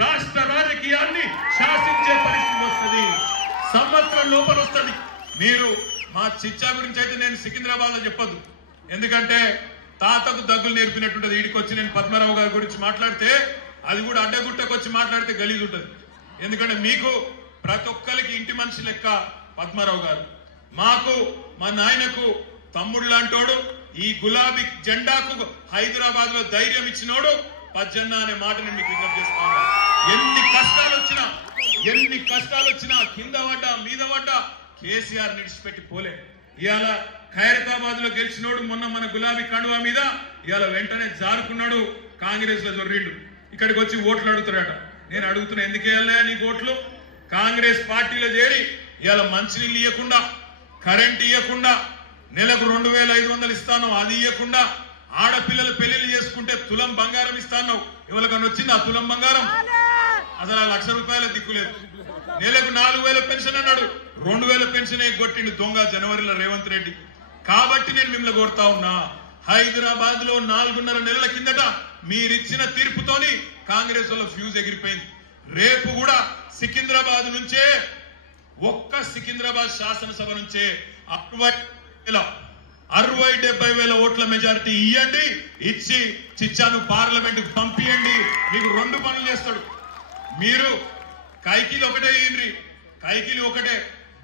రాష్ట్ర రాజకీయాన్ని శాసించే పరిస్థితి వస్తుంది. సంవత్సరం లోపల వస్తుంది. మీరు మా చిచ్చా గురించి అయితే నేను సికింద్రాబాద్ లో చెప్పొద్దు, ఎందుకంటే తాతకు దగ్గులు నేర్పినట్టుంటది. వీడికి వచ్చి నేను పద్మరావు గారి గురించి మాట్లాడితే అది కూడా అడ్డగుట్టకు వచ్చి మాట్లాడితే గలీజ్ ఉంటుంది. ఎందుకంటే మీకు ప్రతి ఒక్కరికి ఇంటి మనిషి లెక్క పద్మరావు గారు, మాకు మా నాయనకు తమ్ముడు లాంటోడు. ఈ గులాబీ జెండాకు హైదరాబాద్ లో ధైర్యం ఇచ్చినోడు పజ్జన్న అనే మాట నేను మీకు విజ్ఞప్తి చేస్తాను. ఎన్ని కష్టాలు వచ్చినా కింద పడ్డా మీద పడ్డా కేసీఆర్ నిడిచిపెట్టి పోలే. ఇవాళ ఖైరతాబాద్ లో గెలిచినోడు మొన్న మన గులాబీ కండువా మీద ఇవాళ వెంటనే జారుకున్నాడు, కాంగ్రెస్ లో జొర్రిండు. ఇక్కడికి వచ్చి ఓట్లు అడుగుతారట. నేను అడుగుతున్నా, ఎందుకేయాలే నీకు ఓట్లు? కాంగ్రెస్ పార్టీలో చేరి ఇవాళ మంచినీళ్ళు ఇవ్వకుండా, కరెంట్ ఇవ్వకుండా, నెలకు 2500 ఇస్తాను అది ఇవ్వకుండా, ఆడపిల్లలు పెళ్లిళ్ళు చేసుకుంటే తులం బంగారం ఇస్తాను. ఎవరికన్నా వచ్చింది ఆ తులం బంగారం? అసలు ఆ ₹1,00,000 దిక్కులేదు. నెలకు 4000 పెన్షన్ అన్నాడు, 2000 పెన్షన్ కొట్టిండు దొంగ జనవరిలో రేవంత్ రెడ్డి. కాబట్టి నేను మిమ్మల్ని కోరుతా ఉన్నా, హైదరాబాద్ లో 4.5 నెలల కిందట మీరిచ్చిన తీర్పుతోని కాంగ్రెస్ వల్ల ఫ్యూజ్ ఎగిరిపోయింది. రేపు కూడా సికింద్రాబాద్ నుంచే, ఒక్క సికింద్రాబాద్ శాసనసభ నుంచే 60,000-70,000 ఓట్ల మెజారిటీ ఇవ్వండి. ఇచ్చి చిచ్చాను పార్లమెంట్ పంపియండి. మీకు 2 పనులు చేస్తాడు. మీరు కైకిలు ఒకటే ఇయ్యండి, కైకిలు ఒకటే,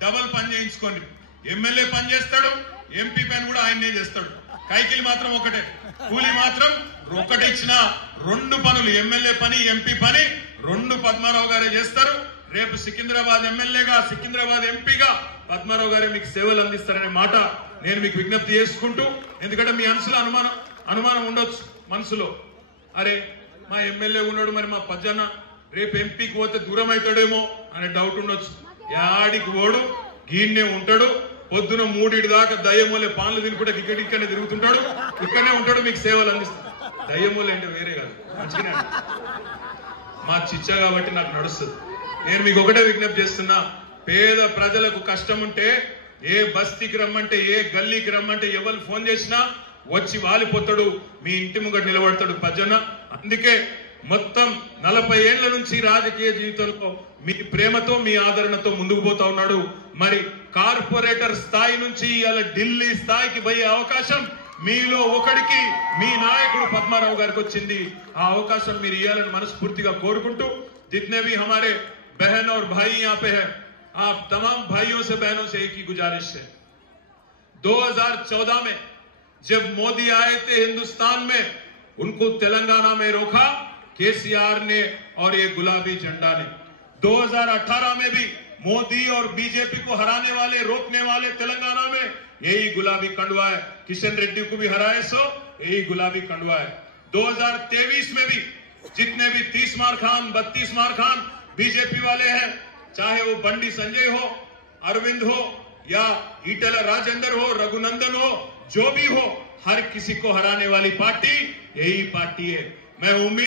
డబల్ పని చేయించుకోండి. ఎమ్మెల్యే పని చేస్తాడు, ఎంపీ పని కూడా ఆయన్నే చేస్తాడు. కైకిలు మాత్రం ఒకటే, కూలి మాత్రం ఒకటి. ఇచ్చిన 2 పనులు, ఎమ్మెల్యే పని ఎంపీ పని 2 పద్మారావు గారే చేస్తారు. రేపు సికింద్రాబాద్ ఎమ్మెల్యేగా, సికింద్రాబాద్ ఎంపీగా పద్మారావు గారే మీకు సేవలు అందిస్తారనే మాట నేను మీకు విజ్ఞప్తి చేసుకుంటూ, ఎందుకంటే మీ మనసులో అనుమానం ఉండొచ్చు మనసులో, అరే మా ఎమ్మెల్యే ఉన్నాడు, మరి మా పజ్జన్న రేపు ఎంపీకి పోతే దూరం అవుతాడేమో అనే డౌట్ ఉండొచ్చు. యాడికి ఓడు గీన్నే ఉంటాడు, పొద్దున 3 దాకా దయ్యమూలే పాన్లు తినుకుంటే ఇక్కడనే తిరుగుతుంటాడు, ఇక్కడనే ఉంటాడు, మీకు సేవలు అందిస్తాడు. దయ్యమూలే అంటే వేరే కాదు, మంచిగా మా చిచ్చా కాబట్టి నాకు నడుస్తుంది. నేను మీకు ఒకటే విజ్ఞప్తి చేస్తున్నా, పేద ప్రజలకు కష్టం ఉంటే ఏ బస్తీకి రమ్మంటే, ఏ గల్లీకి రమ్మంటే ఎవరు ఫోన్ చేసినా వచ్చి వాలిపోతాడు, మీ ఇంటి ముంగట నిలబడతాడు పజ్జన్న. అందుకే మొత్తం 40 ఏళ్ల నుంచి రాజకీయ జీవితంలో మీ ప్రేమతో, మీ ఆదరణతో ముందుకు పోతా ఉన్నాడు. మరి కార్పొరేటర్ స్థాయి నుంచి ఇలా ఢిల్లీ స్థాయికి పోయే అవకాశం మీలో ఒకడికి, మీ నాయకుడు పద్మారావు గారికి వచ్చింది. ఆ అవకాశం మీరు ఇవ్వాలని మనస్ఫూర్తిగా కోరుకుంటూ, जितने भी हमारे बहन और भाई यहाँ पे है, आप तमाम भाइयों से बहनों से एक ही गुजारिश है, 2014 में जब मोदी आए थे हिंदुस्तान में, उनको तेलंगाना में रोका केसीआर ने और ये गुलाबी झंडा ने। 2018 में भी मोदी और बीजेपी को हराने वाले, रोकने वाले तेलंगाना में यही गुलाबी कंडवा है। किशन रेड्डी को भी हराए सो यही गुलाबी कंडवा है। 2023 में भी जितने भी 30 मार खान, 32 मार खान बीजेपी वाले हैं, चाहे वो बंडी संजय हो, अरविंद हो, या ईटल राजेंद्र हो, रघुनंदन हो, जो भी हो, हर किसी को हराने वाली पार्टी यही पार्टी है। मैं उम्मीद